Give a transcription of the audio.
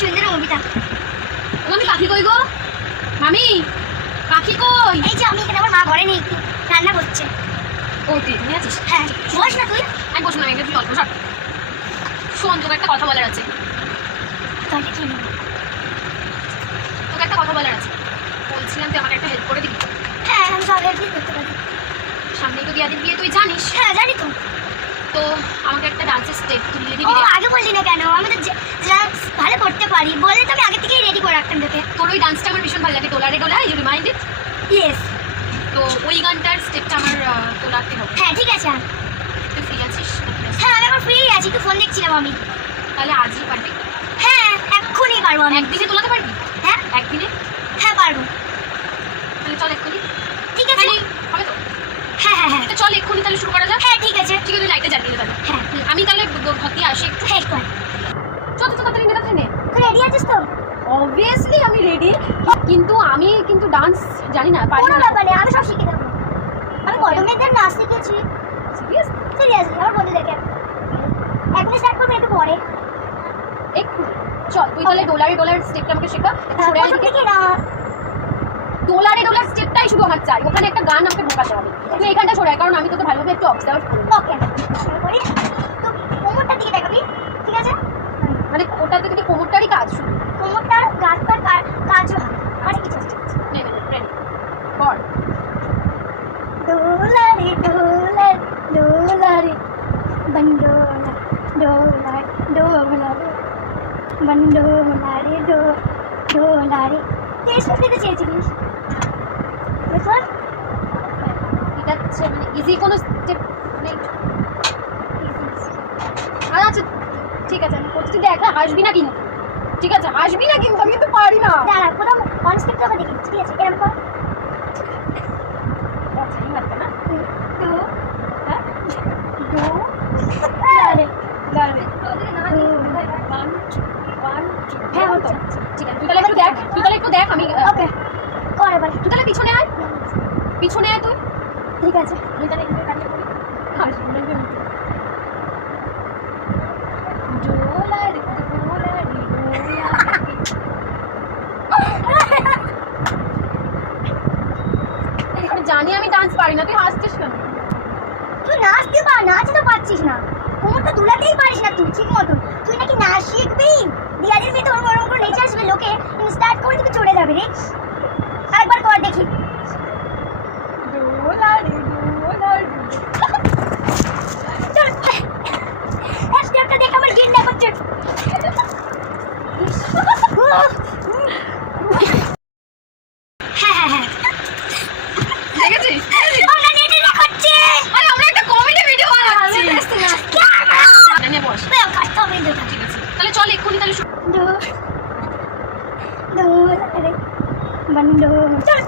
সুন্দর মুভিটা। মামি পাখি কই গো? মামি পাখি কই? এই যে আমি এখানে, আমার মা ঘরে নেই, একটু রান্না করছে। ও তুই এখানে আছিস? হ্যাঁ বস না তুই। আমি বসবো না, তুই অল্প সর। শোন, তোকে একটা কথা বলার আছে। তাহলে কি নেবো? তোকে একটা কথা বলার আছে। বলছিলাম তুই আমাকে একটা হেল্প করে দিবি? হ্যাঁ আমি সব হেল্প করতে পারি। সামনেই তো দিয়াদির বিয়ে, তুই জানিস। হ্যাঁ জানি তো। তো আমাকে একটা ডান্সের স্টেপ তুলিয়ে ও দিবি রে? আগে বললি না কেন? আমি তো ডান্স ভালো করতে পারি, বললে তো আমি আগে থেকেই রেডি করে রাখতাম তোকে। তোর ওই ডান্সটা আমার ভীষণ ভালো লাগে, ডোলারে Dola, you remind it. Yes. তো ওই গানটার স্টেপটা আমার তোলাতে হবে। হ্যাঁ ঠিক আছে। তুই ফ্রি আছিস? হ্যাঁ আমি এখন ফ্রি আছি, একটু ফোন দেখছিলাম আমি। তাহলে আজই পারবি? হ্যাঁ এক্ষুনি পারবো আমি। একদিনে তোলাতে পারবি? হ্যাঁ একদিনে? হ্যাঁ পারবো। তাহলে চল এক্ষুনি। ঠিক আছে। হবে তো? হ্যাঁ হ্যাঁ হ্যাঁ তো চল এক্ষুনি তাহলে শুরু করা যাক। হ্যাঁ ঠিক আছে। ঠিক আছে, লাইটটা জ্বালিয়ে দে তাহলে। হ্যাঁ আমি তাহলে ঘর দিয়ে আসি একটু। হ্যাঁ একটু। চল তো তাড়াতাড়ি মেটা নে। তুই রেডি আছিস তো? অবভিয়াসলি আমি রেডি, কিন্তু আমি কিন্তু ডান্স জানি না, পারি কোনো না। ব্যাপার নেই, আমি সব শিখে দেবো। আমি কত মেয়েদের নাচ শিখেছি। সিরিয়াস? সিরিয়াসলি আমার বন্ধুদেরকে। এখনই স্টার্ট করবো একটু পরে। এক্ষুনি চল। তুই তাহলে ডোলারে ডোলার স্টেপটা আমাকে শেখা। সরে আয় এদিকে। থেকে না ডোলারে ডোলার স্টেপটাই শুধু আমার চাই, ওখানে একটা গান আমাকে ঢোকাতে হবে। তুই এইখানটা সরে আয়, কারণ আমি তোকে ভালোভাবে একটু অবজার্ভ করি। ওকে শুরু করি। তো কোমরটার দিকে দেখাবি, ঠিক আছে? মানে ওটাতে থেকে কোমরটারই কাজ শুধু। কোমরটার গাছটার কাজও হবে, অনেক কিছু আছে। নে নে রেডি কর। ডোলারে ডোলারে ডোলারে বন্ডোলা ডোলারে ডোলারে বন্ডোলারে ডোলারে। তুই শুনতে চেয়েছিলিস? দেখুন এটা হচ্ছে মানে ইজি কোনো স্টেপ নেই। আচ্ছা ঠিক আছে, আমি করছি, দেখ না হাসবি না কিন্তু। ঠিক আছে হাসবি না কিন্তু, আমি কিন্তু পারি না। দাঁড়া প্রথম কনসেপ্ট তোকে দেখি, ঠিক আছে? এরকম কর। আচ্ছা এই মাত্র না। ডো হ্যাঁ লারে দাঁড়াবে। হ্যাঁ হতো। ঠিক আছে, তুই তাহলে একটু দেখ, তুই তাহলে একটু দেখ। আমি ওকে কর এবার। তুই তাহলে পিছনে আয়, পিছনে আয় তুই। ঠিক আছে আমি তাহলে এখানে দাঁড়িয়ে পড়ি। হাসবি না কিন্তু। ডোলারে ডোলারে আমি জানি আমি ডান্স পারি না, তুই হাসছিস কেন? তুই নাচতে পার, নাচতে পারছিস না, কোমরটা দুলাতেই পারিস না তুই ঠিক মতন। তুই নাকি নাচ শিখবি, দিয়াদের মেয়ে তোর ওরকম করে নেচে আসবে, লোকে স্টার্ট করে তুই চলে যাবে রে। আরেকবার কর দেখি। ডোলারে ডোলারে চল স্টেপটা দেখ, আমার গিন্না করছে। হ্যাঁ হ্যাঁ হ্যাঁ দেখেছিস? আমরা নেটে করছে। আরে আমরা একটা কমেডি ভিডিও বানাচ্ছি। নে বস। তুই কাটতে হবে তো। ঠিক আছে তাহলে চল এক্ষুনি তাহলে শুরু। ডো ডো লারে বন্ডো চল।